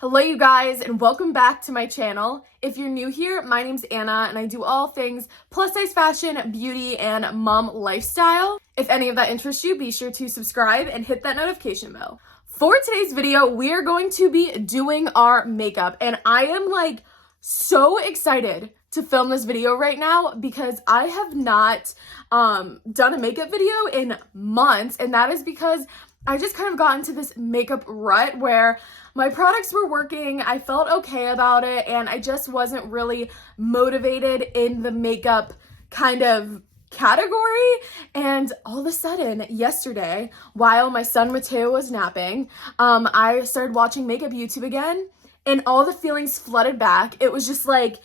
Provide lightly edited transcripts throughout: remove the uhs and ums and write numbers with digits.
Hello you guys and welcome back to my channel. If you're new here, my name's Anna and I do all things plus size fashion, beauty, and mom lifestyle. If any of that interests you, be sure to subscribe and hit that notification bell. For today's video, we're going to be doing our makeup and I am like so excited to film this video right now because I have not done a makeup video in months, and that is because I just kind of got into this makeup rut where my products were working, I felt okay about it, and I just wasn't really motivated in the makeup kind of category. And all of a sudden, yesterday, while my son Mateo was napping, I started watching makeup YouTube again, and all the feelings flooded back. It was just like,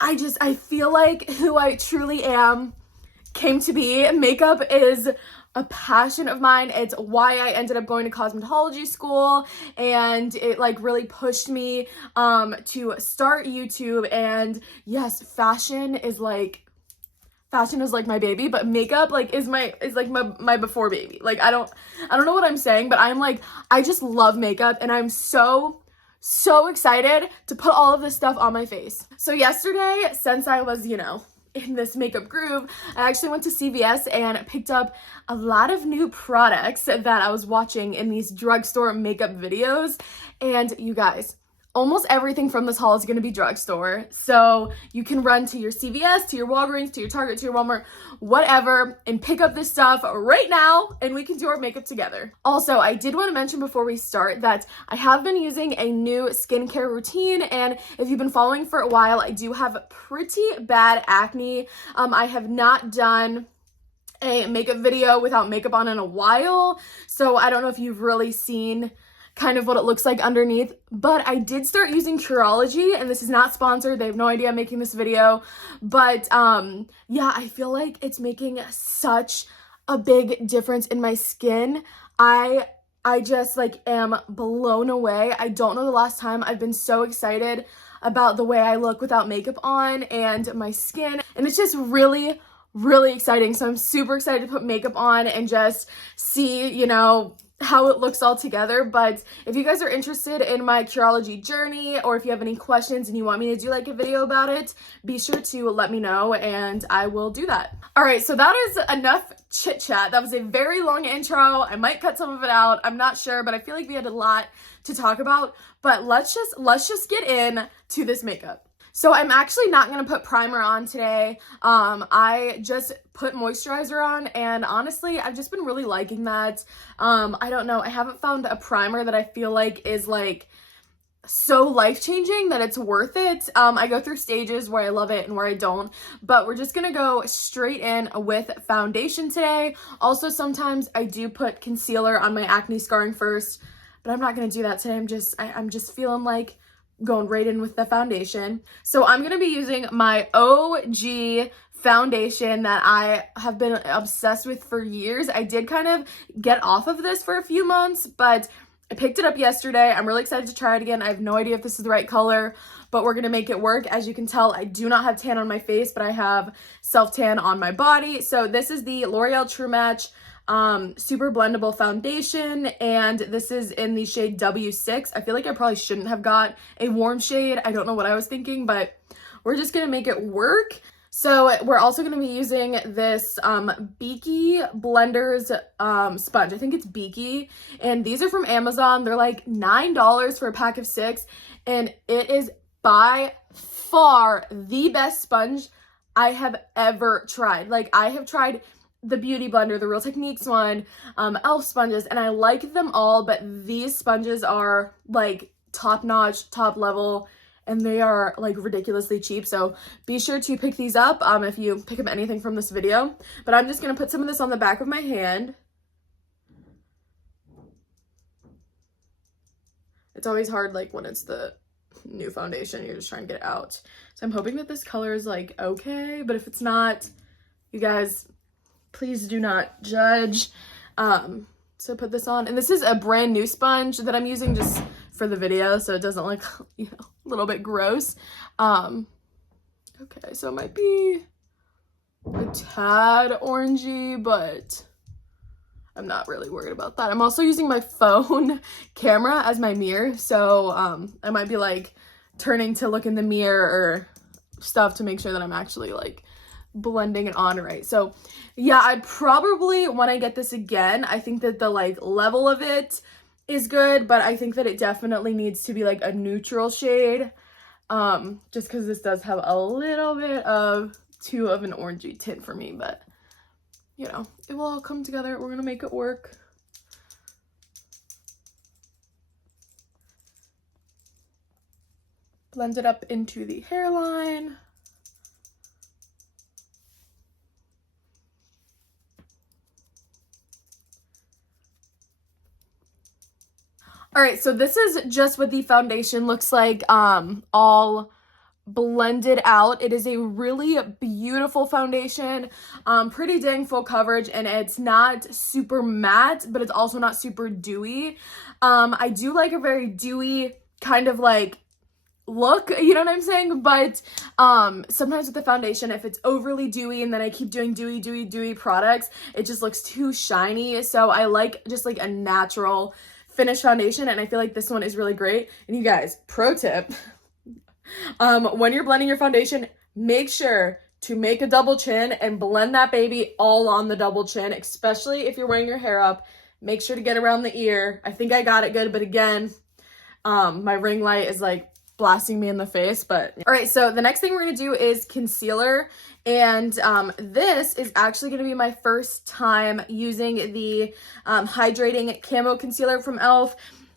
I feel like who I truly am came to be. Makeup is a passion of mine. It's why I ended up going to cosmetology school, and it like really pushed me to start YouTube. And yes, fashion is like my baby, but makeup is my before baby. Like I don't know what I'm saying, but I'm like, I just love makeup and I'm so excited to put all of this stuff on my face. So yesterday, since I was, in this makeup groove, I actually went to CVS and picked up a lot of new products that I was watching in these drugstore makeup videos. And you guys, almost everything from this haul is going to be drugstore. So you can run to your CVS, to your Walgreens, to your Target, to your Walmart, whatever, and pick up this stuff right now and we can do our makeup together. Also, I did want to mention before we start that I have been using a new skincare routine, and if you've been following for a while, I do have pretty bad acne. I have not done a makeup video without makeup on in a while, so I don't know if you've really seen kind of what it looks like underneath, but I did start using Curology, and this is not sponsored. They have no idea I'm making this video, but yeah, I feel like it's making such a big difference in my skin. I just like am blown away. I don't know the last time I've been so excited about the way I look without makeup on and my skin, and it's just really exciting. So I'm super excited to put makeup on and just see, how it looks all together. But if you guys are interested in my Curology journey, or if you have any questions and you want me to do like a video about it, be sure to let me know and I will do that. All right, so that is enough chit chat. That was a very long intro. I might cut some of it out. I'm not sure, but I feel like we had a lot to talk about. But let's just get in to this makeup. So I'm actually not going to put primer on today. I just put moisturizer on, and honestly, I've just been really liking that. I don't know. I haven't found a primer that I feel like is like so life-changing that it's worth it. I go through stages where I love it and where I don't, but we're just going to go straight in with foundation today. Also, sometimes I do put concealer on my acne scarring first, but I'm not going to do that today. I'm just feeling like going right in with the foundation. So I'm going to be using my OG foundation that I have been obsessed with for years. I did kind of get off of this for a few months, but I picked it up yesterday. I'm really excited to try it again. I have no idea if this is the right color, but we're going to make it work. As you can tell, I do not have tan on my face, but I have self-tan on my body. So this is the L'Oreal True Match super blendable foundation, and this is in the shade W6. I feel like I probably shouldn't have got a warm shade. I don't know what I was thinking, but we're just gonna make it work. So we're also gonna be using this Beaky Blenders sponge. I think it's Beaky, and these are from Amazon. They're like $9 for a pack of 6, and it is by far the best sponge I have ever tried. Like, I have tried the Beauty Blender, the Real Techniques one, e.l.f. sponges, and I like them all, but these sponges are like top notch, top level, and they are like ridiculously cheap. So be sure to pick these up if you pick up anything from this video. But I'm just gonna put some of this on the back of my hand. It's always hard like when it's the new foundation, you're just trying to get it out. So I'm hoping that this color is like okay, but if it's not, you guys, please do not judge. So put this on, and this is a brand new sponge that I'm using just for the video, so it doesn't look, a little bit gross. Okay, so it might be a tad orangey, but I'm not really worried about that. I'm also using my phone camera as my mirror, so I might be like turning to look in the mirror or stuff to make sure that I'm actually like blending it on right. So yeah, I'd probably, when I get this again, I think that the like level of it is good, but I think that it definitely needs to be like a neutral shade, just because this does have a little bit of too of an orangey tint for me, but you know, it will all come together. We're gonna make it work. Blend it up into the hairline. All right, so this is just what the foundation looks like, all blended out. It is a really beautiful foundation, pretty dang full coverage, and it's not super matte, but it's also not super dewy. I do like a very dewy kind of like look, you know what I'm saying? But sometimes with the foundation, if it's overly dewy and then I keep doing dewy products, it just looks too shiny. So I like just like a natural finish foundation, and I feel like this one is really great. And you guys, pro tip, when you're blending your foundation, make sure to make a double chin and blend that baby all on the double chin, especially if you're wearing your hair up. Make sure to get around the ear. I think I got it good, but again, my ring light is like blasting me in the face. But all right, so the next thing we're gonna do is concealer, and this is actually gonna be my first time using the hydrating camo concealer from e.l.f.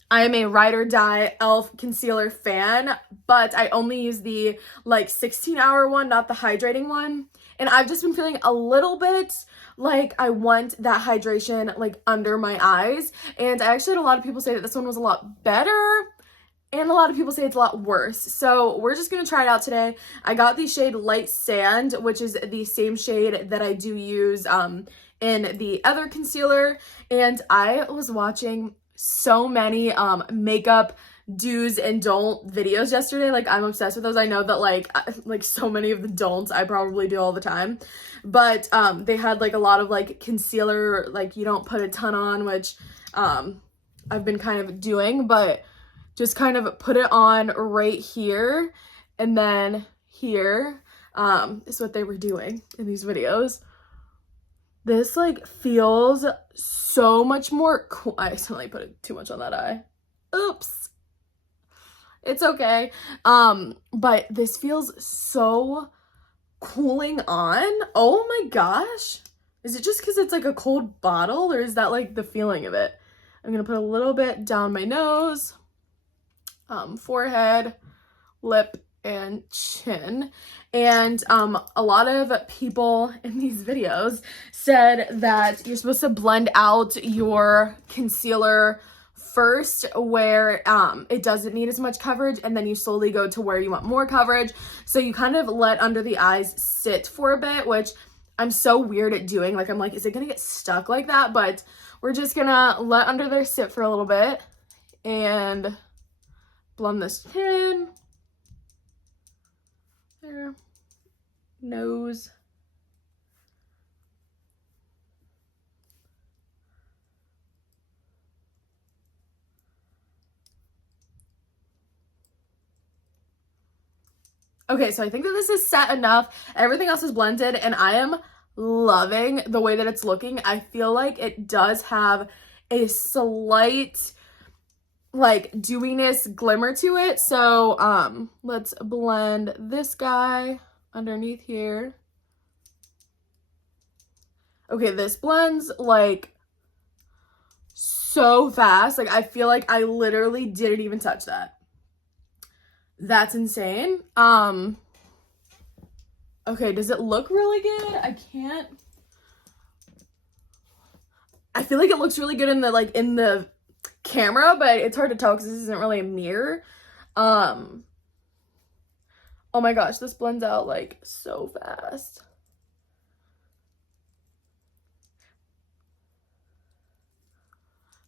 I am a ride or die e.l.f. concealer fan, but I only use the like 16-hour one, not the hydrating one. And I've just been feeling a little bit like I want that hydration like under my eyes. And I actually had a lot of people say that this one was a lot better, and a lot of people say it's a lot worse. So we're just gonna try it out today. I got the shade Light Sand, which is the same shade that I do use in the other concealer. And I was watching so many makeup do's and don't videos yesterday. Like, I'm obsessed with those. I know that like so many of the don'ts I probably do all the time, but they had like a lot of like concealer, like you don't put a ton on, which I've been kind of doing, but just kind of put it on right here, and then here is what they were doing in these videos. This like feels so much more cool. I accidentally put too much on that eye. Oops. It's okay. But this feels so cooling on. Oh my gosh. Is it just because it's like a cold bottle, or is that like the feeling of it? I'm gonna put a little bit down my nose, forehead, lip, and chin. And a lot of people in these videos said that you're supposed to blend out your concealer first where it doesn't need as much coverage, and then you slowly go to where you want more coverage. So you kind of let under the eyes sit for a bit, which I'm so weird at doing. Like, I'm like, is it gonna get stuck like that? But we're just gonna let under there sit for a little bit and blend this chin. There. Nose. Okay, so I think that this is set enough. Everything else is blended, and I am loving the way that it's looking. I feel like it does have a slight like dewiness glimmer to it. So let's blend this guy underneath here. Okay, this blends like so fast. Like, I feel like I literally didn't even touch that. That's insane. Okay, does it look really good? I feel like it looks really good in the camera, but it's hard to tell because this isn't really a mirror. Oh my gosh, this blends out like so fast.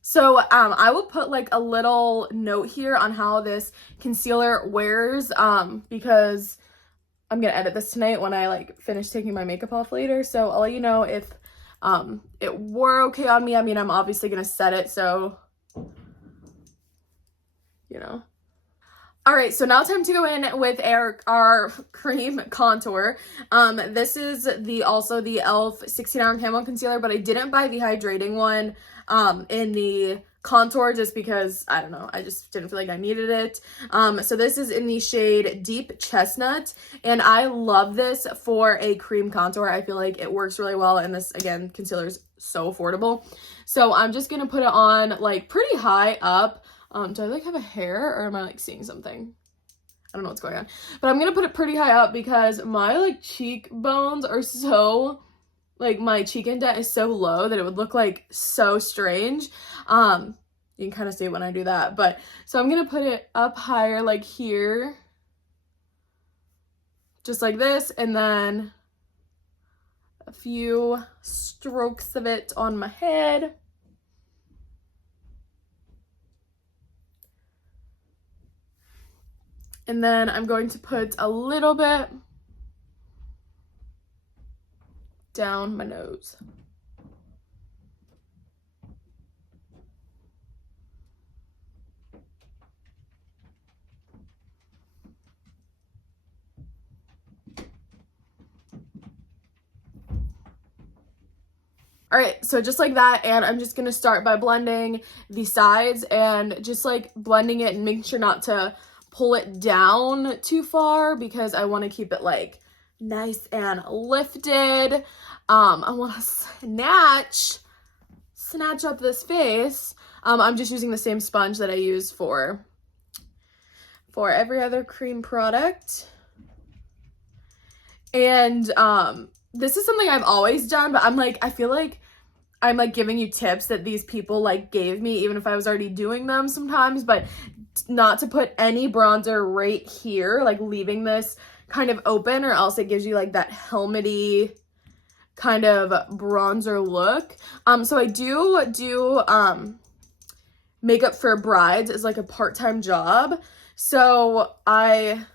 So I will put like a little note here on how this concealer wears, because I'm gonna edit this tonight when I like finish taking my makeup off later. So I'll let you know if it wore okay on me. I mean, I'm obviously gonna set it, so, you know. All right, so now time to go in with our cream contour. This is also the e.l.f. 16-hour camo concealer, but I didn't buy the hydrating one in the contour just because, I don't know, I just didn't feel like I needed it. So this is in the shade Deep Chestnut, and I love this for a cream contour. I feel like it works really well, and this, again, concealer is so affordable. So I'm just gonna put it on like pretty high up. Do I like have a hair, or am I like seeing something? I don't know what's going on, but I'm gonna put it pretty high up because my like cheekbones are so, like my cheek indent is so low that it would look like so strange. You can kind of see it when I do that, but so I'm gonna put it up higher, like here, just like this, and then a few strokes of it on my head. And then I'm going to put a little bit down my nose. All right, so just like that, and I'm just gonna start by blending the sides and just like blending it and making sure not to pull it down too far because I want to keep it like nice and lifted. I want to snatch up this face. I'm just using the same sponge that I use for every other cream product. And this is something I've always done, but I'm like, I feel like I'm like giving you tips that these people like gave me, even if I was already doing them sometimes, but not to put any bronzer right here, like leaving this kind of open, or else it gives you like that helmety kind of bronzer look. So I do makeup for brides as like a part-time job. So I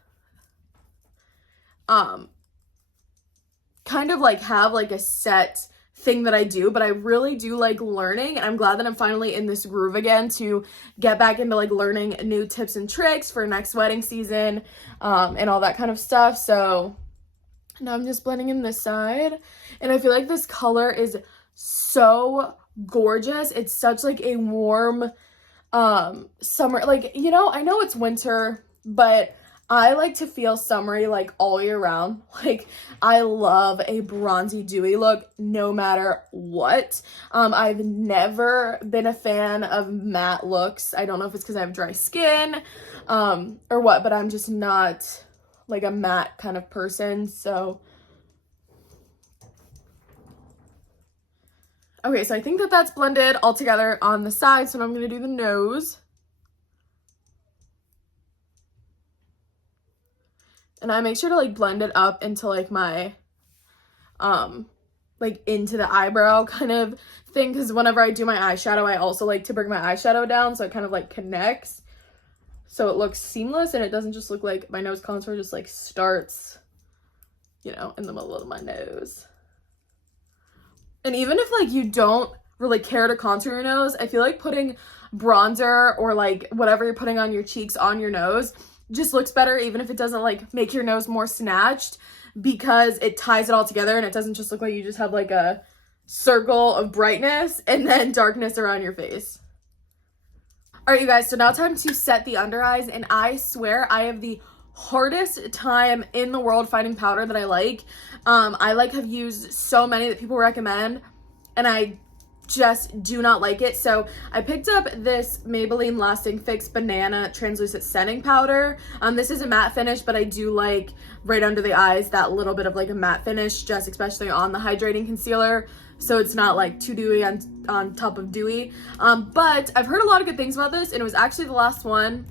kind of like have like a set thing that I do, but I really do like learning, and I'm glad that I'm finally in this groove again to get back into like learning new tips and tricks for next wedding season, and all that kind of stuff. So now I'm just blending in this side, and I feel like this color is so gorgeous. It's such like a warm summer, like, you know, I know it's winter, but I like to feel summery like all year round. Like, I love a bronzy dewy look no matter what. I've never been a fan of matte looks. I don't know if it's because I have dry skin or what, but I'm just not like a matte kind of person. So okay, so I think that that's blended all together on the side, so now I'm going to do the nose. And I make sure to like blend it up into like my, like into the eyebrow kind of thing, because whenever I do my eyeshadow, I also like to bring my eyeshadow down so it kind of like connects, so it looks seamless and it doesn't just look like my nose contour just like starts, you know, in the middle of my nose. And even if like you don't really care to contour your nose, I feel like putting bronzer or like whatever you're putting on your cheeks on your nose just looks better, even if it doesn't like make your nose more snatched, because it ties it all together and it doesn't just look like you just have like a circle of brightness and then darkness around your face. All right, you guys, so now time to set the under eyes, and I swear I have the hardest time in the world finding powder that I like. I like have used so many that people recommend, and I just do not like it. So I picked up this Maybelline Lasting Fix Banana Translucent Setting Powder. This is a matte finish, but I do like right under the eyes that little bit of like a matte finish, just especially on the hydrating concealer, so it's not like too dewy on top of dewy. But I've heard a lot of good things about this, and it was actually the last one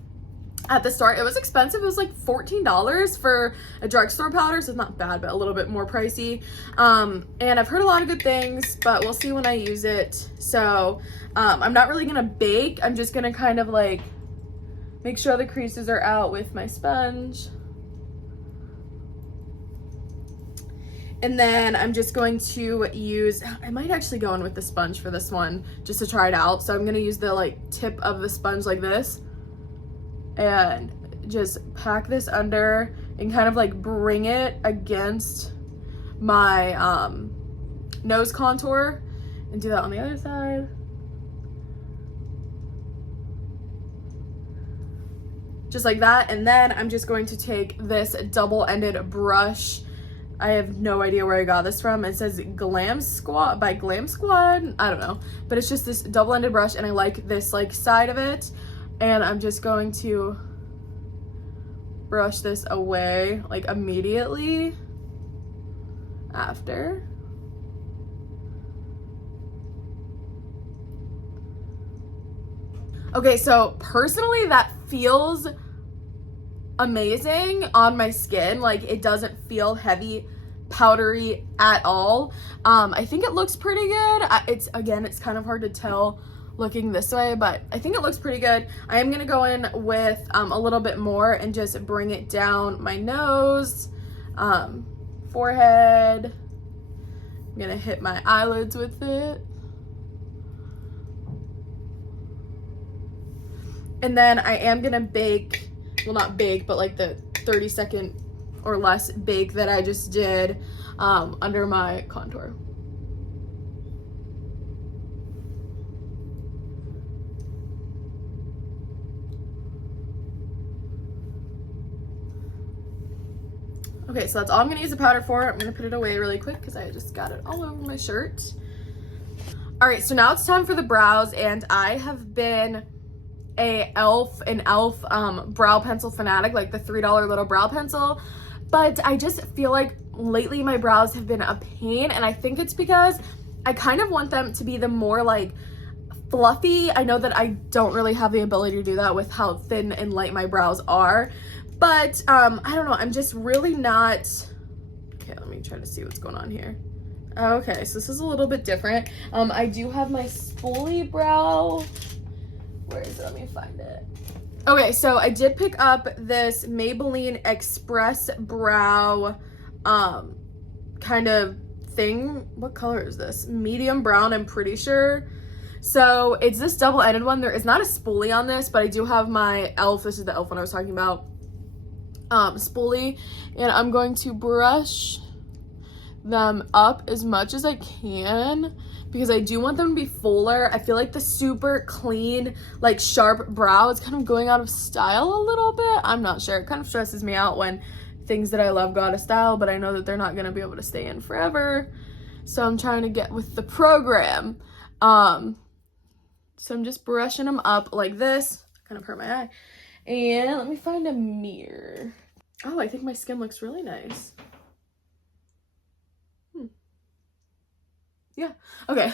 at the store. It was expensive. It was like $14 for a drugstore powder, so it's not bad, but a little bit more pricey. And I've heard a lot of good things, but we'll see when I use it. So I'm not really gonna bake. I'm just gonna kind of like make sure the creases are out with my sponge. And then I'm just going to use, I might actually go in with the sponge for this one just to try it out. So I'm gonna use the like tip of the sponge like this and just pack this under and kind of like bring it against my nose contour and do that on the other side. Just like that. And then I'm just going to take this double-ended brush. I have no idea where I got this from. It says Glam Squad by Glam Squad. I don't know, but it's just this double-ended brush and I like this like side of it. And I'm just going to brush this away like immediately after. Okay, so personally that feels amazing on my skin. Like it doesn't feel heavy, powdery at all. I think it looks pretty good. It's kind of hard to tell looking this way, but I think it looks pretty good. I am gonna go in with a little bit more and just bring it down my nose, forehead. I'm gonna hit my eyelids with it. And then I am gonna bake, well not bake, but like the 30-second or less bake that I just did under my contour. Okay, so that's all I'm gonna use the powder for. I'm gonna put it away really quick because I just got it all over my shirt. All right, so now it's time for the brows, and I have been an e.l.f. brow pencil fanatic, like the $3 little brow pencil, but I just feel like lately my brows have been a pain, and I think it's because I kind of want them to be the more like fluffy. I know that I don't really have the ability to do that with how thin and light my brows are, but I don't know, I'm just really not, okay, let me try to see what's going on here. Okay, so this is a little bit different. I do have my spoolie brow. Where is it? Let me find it. Okay, so I did pick up this Maybelline Express Brow kind of thing. What color is this? Medium brown, I'm pretty sure. So it's this double-ended one. There is not a spoolie on this, but I do have my e.l.f. This is the e.l.f. one I was talking about. Spoolie, and I'm going to brush them up as much as I can because I do want them to be fuller. I feel like the super clean, like sharp brow is kind of going out of style a little bit. I'm not sure. It kind of stresses me out when things that I love go out of style, but I know that they're not going to be able to stay in forever. So I'm trying to get with the program. So I'm just brushing them up like this. Kind of hurt my eye. And let me find a mirror. Oh, I think my skin looks really nice. Yeah, okay.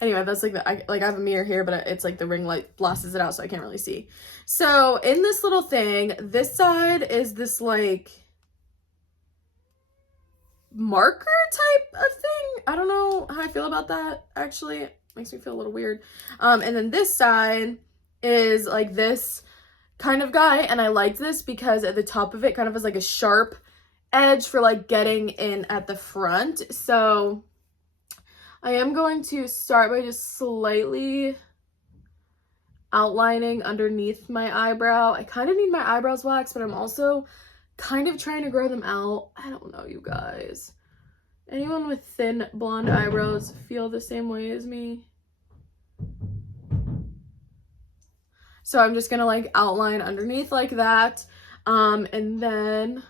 Anyway, that's like I have a mirror here, but it's like the ring light blasts it out, so I can't really see. So in this little thing, this side is this like marker type of thing. I don't know how I feel about that, actually. It makes me feel a little weird. And then this side is like this kind of guy, and I liked this because at the top of it kind of has like a sharp edge for like getting in at the front. So I am going to start by just slightly outlining underneath my eyebrow. I kind of need my eyebrows waxed, but I'm also kind of trying to grow them out. I don't know, you guys. Anyone with thin blonde eyebrows feel the same way as me? So I'm just gonna like outline underneath like that. And then,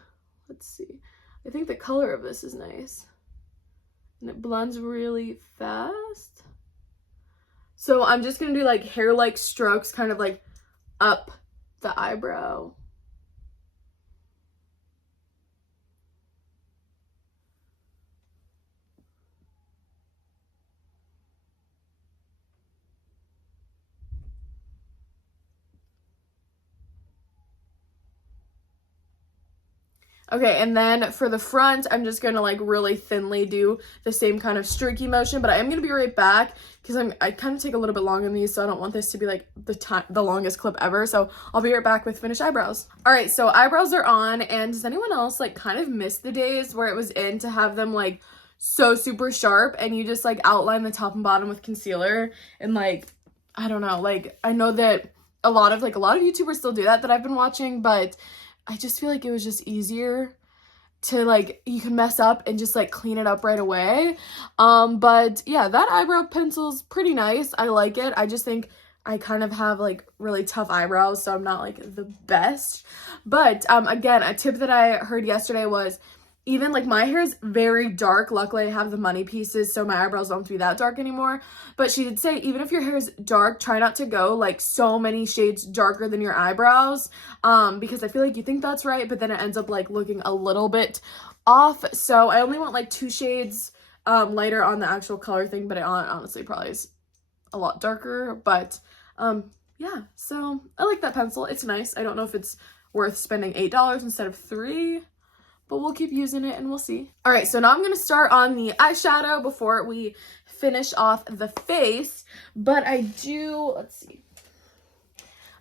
let's see. I think the color of this is nice. And it blends really fast. So I'm just gonna do like hair-like strokes kind of like up the eyebrow. Okay, and then for the front, I'm just gonna like really thinly do the same kind of streaky motion, but I am gonna be right back because I kind of take a little bit long on these, so I don't want this to be like the longest clip ever. So I'll be right back with finished eyebrows. All right, so eyebrows are on, and does anyone else like kind of miss the days where it was in to have them like so super sharp and you just like outline the top and bottom with concealer? And like, I don't know, like I know that a lot of YouTubers still do that I've been watching, but I just feel like it was just easier to like, you can mess up and just like clean it up right away. But yeah, that eyebrow pencil's pretty nice. I like it. I just think I kind of have like really tough eyebrows, so I'm not like the best. But again, a tip that I heard yesterday was, even like my hair is very dark. Luckily I have the money pieces, so my eyebrows don't have to be that dark anymore. But she did say, even if your hair is dark, try not to go like so many shades darker than your eyebrows, because I feel like you think that's right, but then it ends up like looking a little bit off. So I only want like 2 shades lighter on the actual color thing, but it honestly probably is a lot darker. But yeah, so I like that pencil. It's nice. I don't know if it's worth spending $8 instead of $3. But we'll keep using it and we'll see. All right, so now I'm gonna start on the eyeshadow before we finish off the face. But I do, let's see.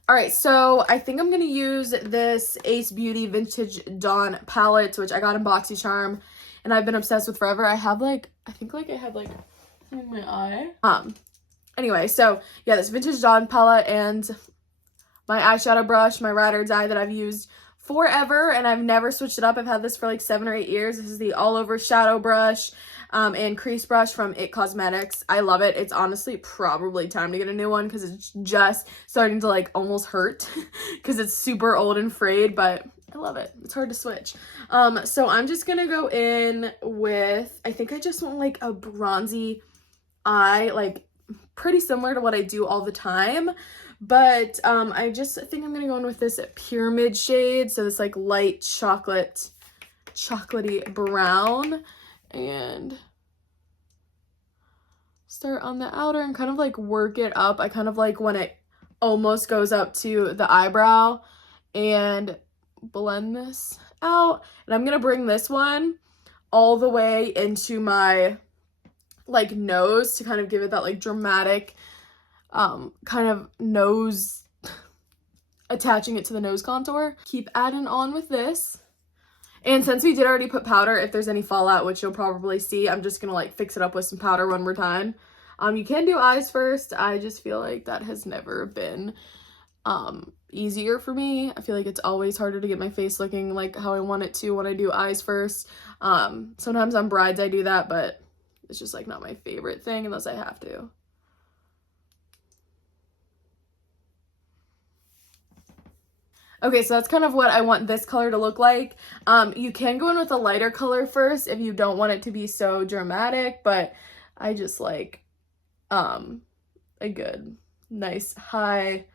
All right, so I think I'm gonna use this Ace Beauty Vintage Dawn palette, which I got in BoxyCharm and I've been obsessed with forever. I have like, I think like I had like in my eye. Anyway, so yeah, this Vintage Dawn palette and my eyeshadow brush, my ride or die that I've used forever, and I've never switched it up. I've had this for like 7 or 8 years. This is the all over shadow brush and crease brush from It Cosmetics. I love it. It's honestly probably time to get a new one because it's just starting to like almost hurt because it's super old and frayed, but I love it. It's hard to switch. So I'm just gonna go in with, I think I just want like a bronzy eye, like pretty similar to what I do all the time. But I just think I'm gonna go in with this pyramid shade, so this like light chocolatey brown, and start on the outer and kind of like work it up. I kind of like when it almost goes up to the eyebrow, and blend this out. And I'm gonna bring this one all the way into my like nose to kind of give it that like dramatic kind of nose, attaching it to the nose contour. Keep adding on with this. And since we did already put powder, if there's any fallout, which you'll probably see, I'm just gonna like fix it up with some powder one more time. You can do eyes first. I just feel like that has never been easier for me. I feel like it's always harder to get my face looking like how I want it to when I do eyes first. Sometimes on brides I do that, but it's just like not my favorite thing unless I have to. Okay, so that's kind of what I want this color to look like. You can go in with a lighter color first if you don't want it to be so dramatic, but I just like a good, nice, high,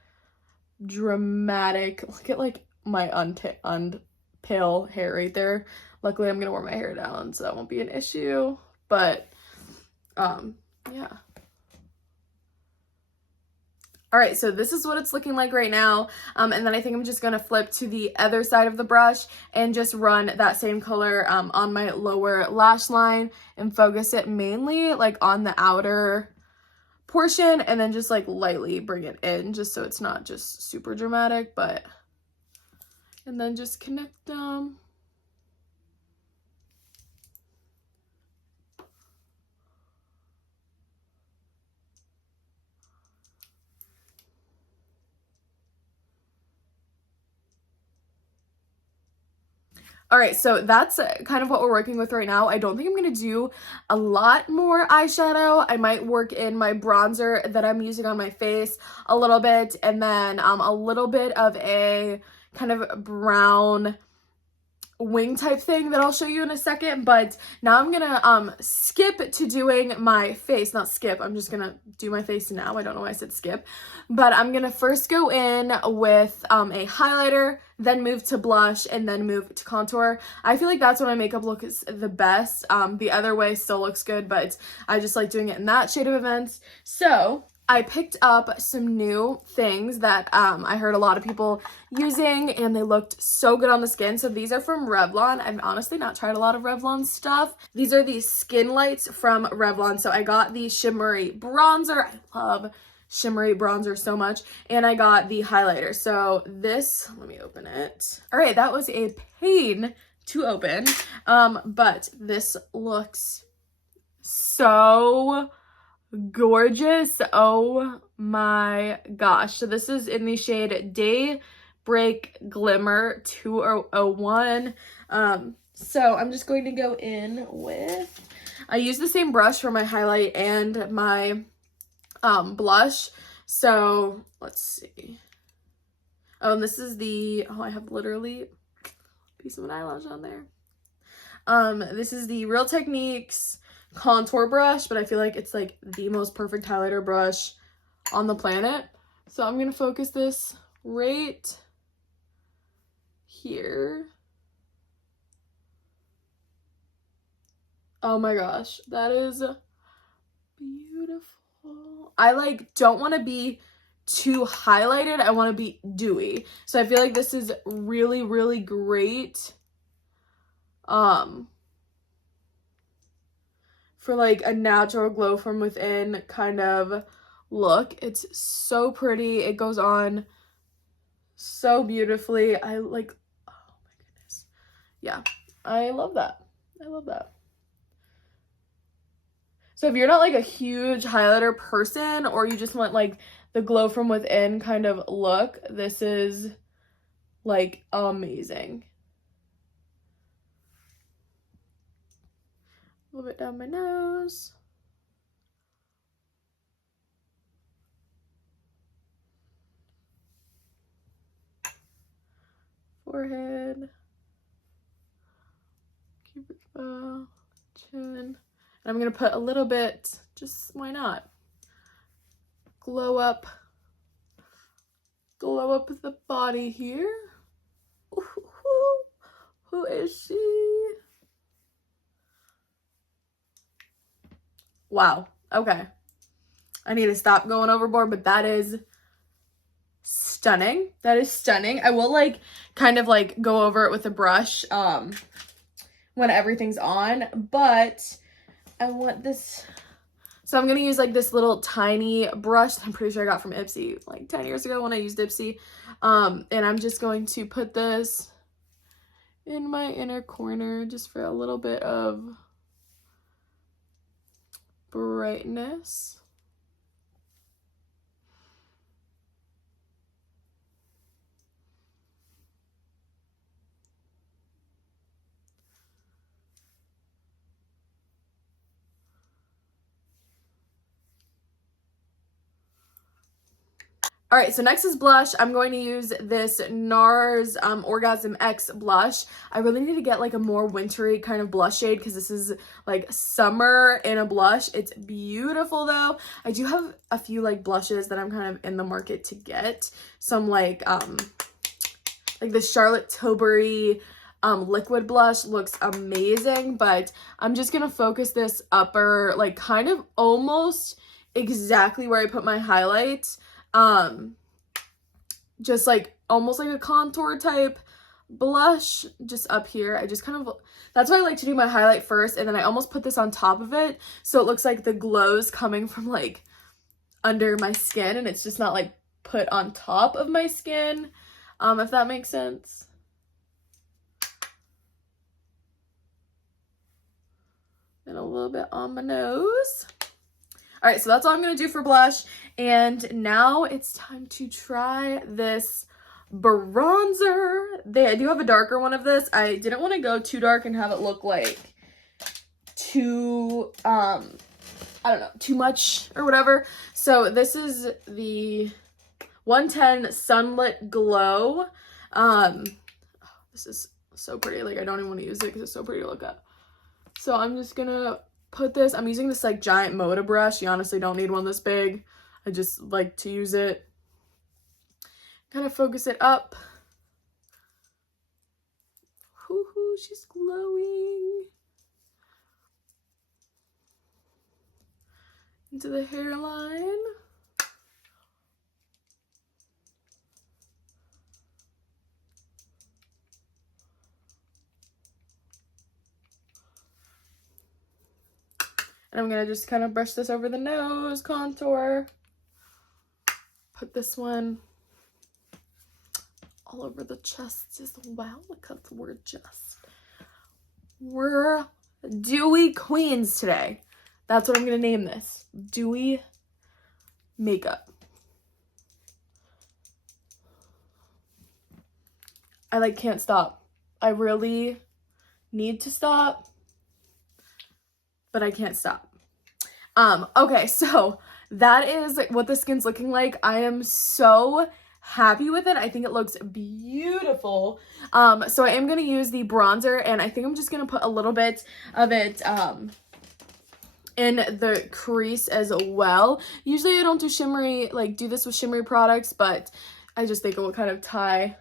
dramatic, look at like my unpale hair right there. Luckily, I'm gonna wear my hair down, so that won't be an issue, but yeah. All right, so this is what it's looking like right now. And then I think I'm just gonna flip to the other side of the brush and just run that same color on my lower lash line and focus it mainly like on the outer portion, and then just like lightly bring it in just so it's not just super dramatic, but, and then just connect them. All right, so that's kind of what we're working with right now. I don't think I'm gonna do a lot more eyeshadow. I might work in my bronzer that I'm using on my face a little bit, and then a little bit of a kind of brown wing type thing that I'll show you in a second. But now I'm gonna skip to doing my face. Not skip, I'm just gonna do my face now. I don't know why I said skip, but I'm gonna first go in with a highlighter, then move to blush, and then move to contour. I feel like that's when my makeup look is the best. The other way still looks good, but I just like doing it in that shade of events. So I picked up some new things that I heard a lot of people using, and they looked so good on the skin. So these are from Revlon. I've honestly not tried a lot of Revlon stuff. These are these skin lights from Revlon. So I got the shimmery bronzer. I love shimmery bronzer so much. And I got the highlighter. So this, let me open it. All right, that was a pain to open. But this looks so gorgeous. Oh my gosh. So this is in the shade Daybreak Glimmer 201. So I'm just going to go in with, I use the same brush for my highlight and my blush. So let's see. Oh, and this is the, oh, I have literally a piece of an eyelash on there. This is the Real Techniques contour brush, but I feel like it's like the most perfect highlighter brush on the planet. So I'm gonna focus this right here. Oh my gosh, that is beautiful. I like don't want to be too highlighted. I want to be dewy. So I feel like this is really, really great for like a natural glow from within kind of look. It's so pretty. It goes on so beautifully. I like, oh my goodness. Yeah, I love that. I love that. So if you're not like a huge highlighter person, or you just want like the glow from within kind of look, this is like amazing. A little bit down my nose. Forehead. Cupid's bow. Chin. And I'm going to put a little bit, just why not? Glow up the body here. Ooh, who is she? Wow. Okay. I need to stop going overboard, but that is stunning. That is stunning. I will like kind of like go over it with a brush when everything's on, but I want this. So I'm gonna use like this little tiny brush that I'm pretty sure I got from Ipsy like 10 years ago when I used Ipsy. And I'm just going to put this in my inner corner just for a little bit of brightness. All right, so next is blush. I'm going to use this NARS Orgasm X blush. I really need to get like a more wintry kind of blush shade because this is like summer in a blush. It's beautiful though. I do have a few like blushes that I'm kind of in the market to get. Some like the Charlotte Tilbury liquid blush looks amazing, but I'm just gonna focus this upper, like kind of almost exactly where I put my highlights. Just like almost like a contour type blush just up here. I just kind of, that's why I like to do my highlight first, and then I almost put this on top of it so it looks like the glow's coming from like under my skin and it's just not like put on top of my skin, if that makes sense. And a little bit on my nose. All right, so that's all I'm going to do for blush. And now it's time to try this bronzer. I do have a darker one of this. I didn't want to go too dark and have it look like too, I don't know, too much or whatever. So this is the 110 Sunlit Glow. This is so pretty. Like, I don't even want to use it because it's so pretty to look at. So I'm just going to put this, I'm using this like giant Moda brush. You honestly don't need one this big. I just like to use it. Kind of focus it up. Hoo-hoo, she's glowing. Into the hairline. And I'm gonna just kind of brush this over the nose, contour. Put this one all over the chest as well, because we're dewy queens today. That's what I'm gonna name this. Dewy makeup. I like can't stop. I really need to stop, but I can't stop. Okay, so that is what the skin's looking like. I am so happy with it. I think it looks beautiful. So I am going to use the bronzer, and I think I'm just going to put a little bit of it in the crease as well. Usually I don't do shimmery, like do this with shimmery products, but I just think it will kind of tie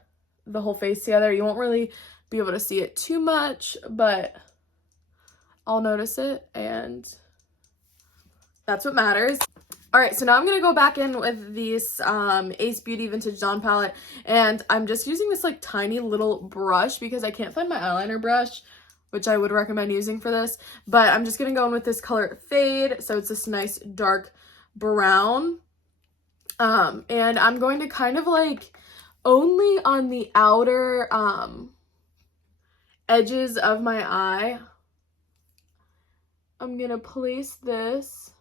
the whole face together. You won't really be able to see it too much, but I'll notice it, and that's what matters. All right, so now I'm gonna go back in with this Ace Beauty Vintage Dawn palette, and I'm just using this like tiny little brush because I can't find my eyeliner brush, which I would recommend using for this, but I'm just gonna go in with this color Fade, so it's this nice dark brown, and I'm going to kind of like only on the outer edges of my eye, I'm gonna place this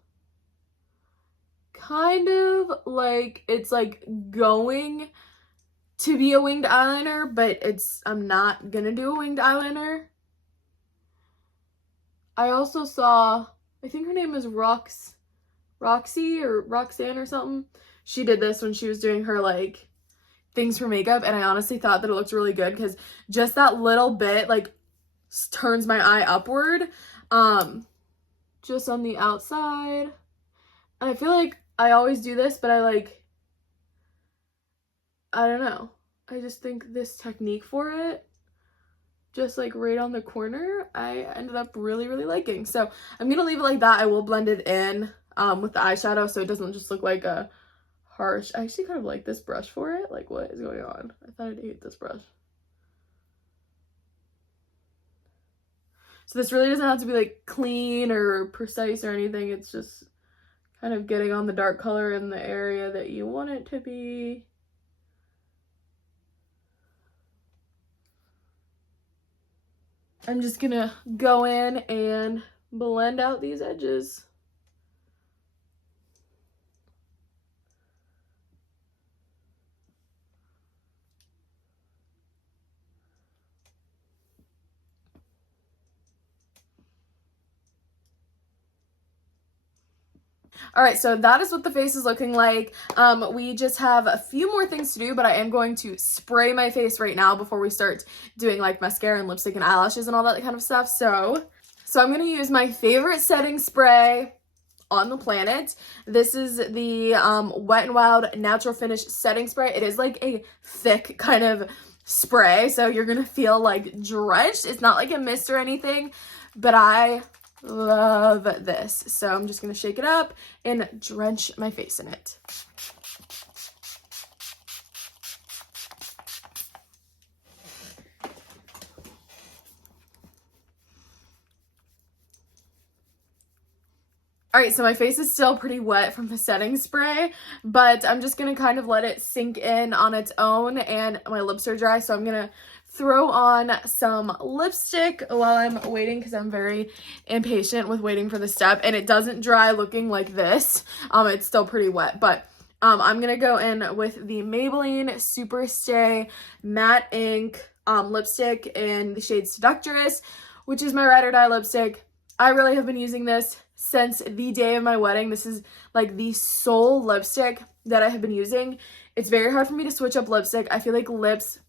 kind of like it's like going to be a winged eyeliner, but I'm not gonna do a winged eyeliner. I also saw, I think her name is Roxy or Roxanne or something. She did this when she was doing her like things for makeup, and I honestly thought that it looked really good because just that little bit like turns my eye upward, just on the outside. And I feel like I always do this, but I don't know. I just think this technique for it, just like right on the corner, I ended up really, really liking. So I'm going to leave it like that. I will blend it in with the eyeshadow so it doesn't just look like a harsh. I actually kind of like this brush for it. Like, what is going on? I thought I'd hate this brush. So this really doesn't have to be like clean or precise or anything. It's just kind of getting on the dark color in the area that you want it to be. I'm just gonna go in and blend out these edges. All right, so that is what the face is looking like. We just have a few more things to do, but I am going to spray my face right now before we start doing like mascara and lipstick and eyelashes and all that kind of stuff. So I'm going to use my favorite setting spray on the planet. This is the Wet n Wild Natural Finish Setting Spray. It is like a thick kind of spray, so you're going to feel like drenched. It's not like a mist or anything, but I love this. So I'm just going to shake it up and drench my face in it. All right, so my face is still pretty wet from the setting spray, but I'm just going to kind of let it sink in on its own, and my lips are dry, so I'm going to throw on some lipstick while I'm waiting because I'm very impatient with waiting for the step, and it doesn't dry looking like this. It's still pretty wet, but I'm going to go in with the Maybelline Super Stay Matte Ink lipstick in the shade Seductress, which is my ride or die lipstick. I really have been using this since the day of my wedding. This is like the sole lipstick that I have been using. It's very hard for me to switch up lipstick. I feel like lips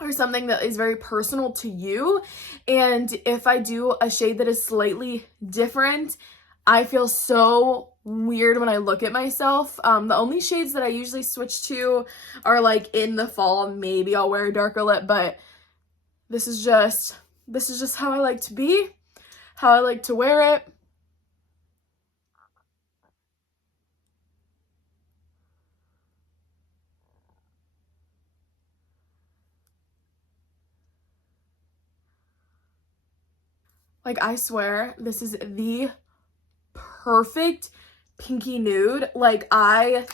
are something that is very personal to you, and if I do a shade that is slightly different, I feel so weird when I look at myself. The only shades that I usually switch to are like in the fall. Maybe I'll wear a darker lip, but this is just how I like to be, how I like to wear it. Like, I swear, this is the perfect pinky nude. Like, I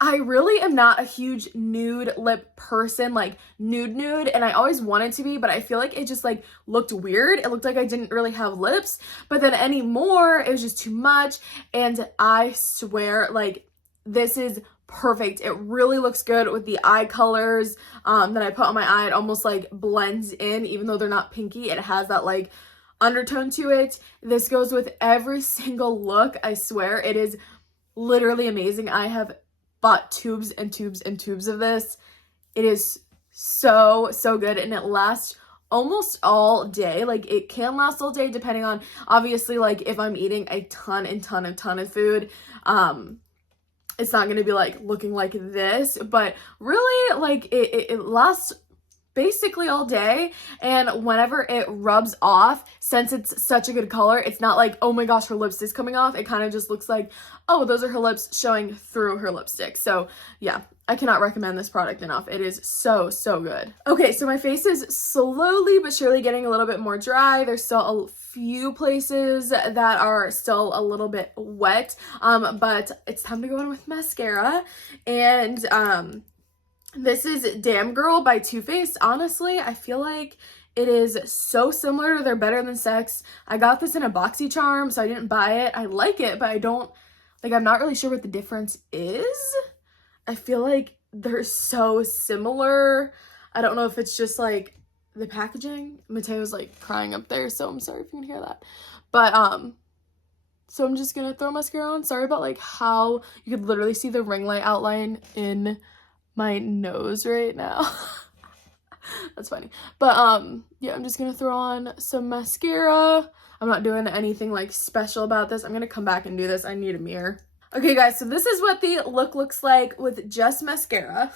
really am not a huge nude lip person, like nude, and I always wanted to be, but I feel like it just like looked weird. It looked like I didn't really have lips, but then anymore, it was just too much, and I swear, like, this is perfect. It really looks good with the eye colors that I put on my eye. It almost like blends in, even though they're not pinky. It has that like undertone to it. This goes with every single look. I swear, it is literally amazing. I have bought tubes and tubes and tubes of this. It is so good, and it lasts almost all day. Like, it can last all day depending on, obviously, like if I'm eating a ton of food, it's not going to be like looking like this, but really, like, it lasts basically all day. And whenever it rubs off, since it's such a good color, it's not like, oh my gosh, her lipstick's coming off. It kind of just looks like, oh, those are her lips showing through her lipstick. So yeah, I cannot recommend this product enough. It is so good. Okay, so my face is slowly but surely getting a little bit more dry. There's still a few places that are still a little bit wet, but it's time to go in with mascara. And this is Damn Girl by Too Faced. Honestly, I feel like it is so similar to their Better Than Sex. I got this in a BoxyCharm, so I didn't buy it. I like it, but I'm not really sure what the difference is. I feel like they're so similar. I don't know if it's just like the packaging. Mateo's like crying up there, so I'm sorry if you can hear that. But so I'm just gonna throw mascara on. Sorry about like how you could literally see the ring light outline in my nose right now. That's funny. But yeah, I'm just gonna throw on some mascara. I'm not doing anything like special about this. I'm gonna come back and do this. I need a mirror. Okay guys, so this is what the look looks like with just mascara.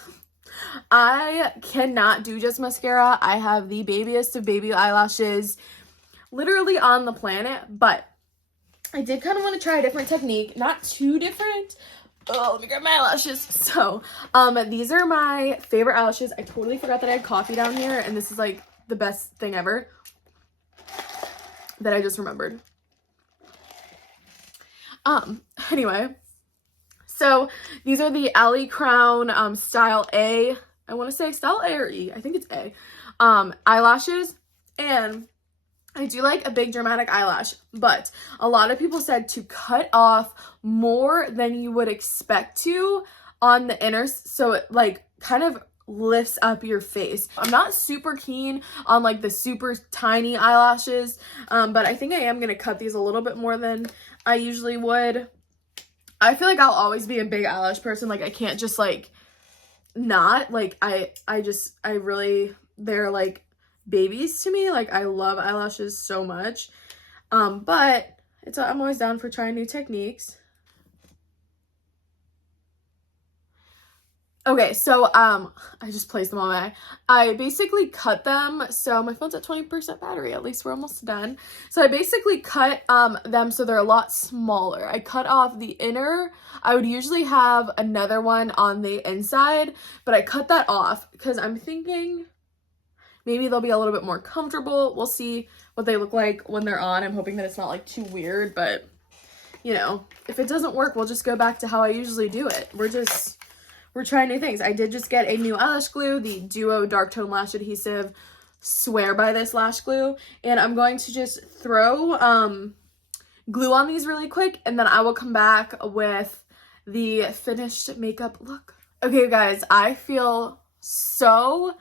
I cannot do just mascara. I have the babiest of baby eyelashes literally on the planet, but I did kind of want to try a different technique. Not too different. Oh, let me grab my eyelashes. So, these are my favorite eyelashes. I totally forgot that I had coffee down here, and this is like the best thing ever that I just remembered. Anyway, so these are the Alley Crown style A. I want to say style A or E. I think it's A. Eyelashes, and I do like a big dramatic eyelash, but a lot of people said to cut off more than you would expect to on the inners, so it like kind of lifts up your face. I'm not super keen on like the super tiny eyelashes, but I think I am gonna cut these a little bit more than I usually would. I feel like I'll always be a big eyelash person. Like, I can't just like not, like, I really, they're like babies to me. Like, I love eyelashes so much, but I'm always down for trying new techniques. Okay, so I just placed them on my eye. I basically cut them, so my phone's at 20% battery. At least we're almost done. So I basically cut them so they're a lot smaller. I cut off the inner. I would usually have another one on the inside, but I cut that off because I'm thinking maybe they'll be a little bit more comfortable. We'll see what they look like when they're on. I'm hoping that it's not like too weird, but you know, if it doesn't work, we'll just go back to how I usually do it. We're trying new things. I did just get a new eyelash glue, the Duo Dark Tone Lash Adhesive. Swear by this lash glue. And I'm going to just throw glue on these really quick, and then I will come back with the finished makeup look. Okay, guys, I feel so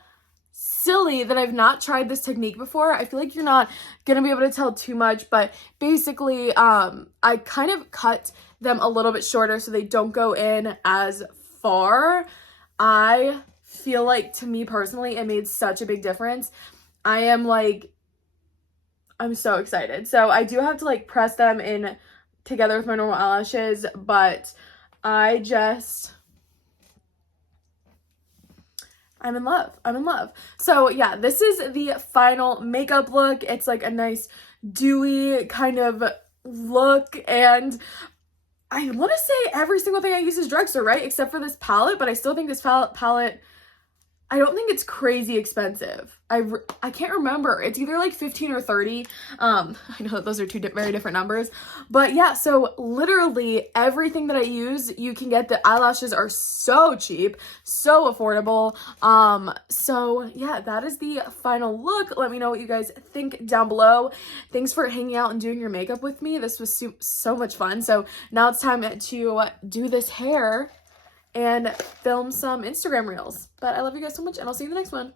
silly that I've not tried this technique before. I feel like you're not gonna be able to tell too much, but basically, I kind of cut them a little bit shorter so they don't go in as far. I feel like, to me personally, it made such a big difference. I'm so excited. So I do have to like press them in together with my normal eyelashes, but I'm in love. So yeah, this is the final makeup look. It's like a nice dewy kind of look, and I want to say every single thing I use is Drugstore, right? Except for this palette, but I still think this palette, I don't think it's crazy expensive. I can't remember. It's either like 15 or 30. I know that those are two very different numbers. But yeah, so literally everything that I use, you can get. The eyelashes are so cheap, so affordable. So yeah, that is the final look. Let me know what you guys think down below. Thanks for hanging out and doing your makeup with me. This was so much fun. So now it's time to do this hair and film some Instagram reels. But I love you guys so much, and I'll see you in the next one.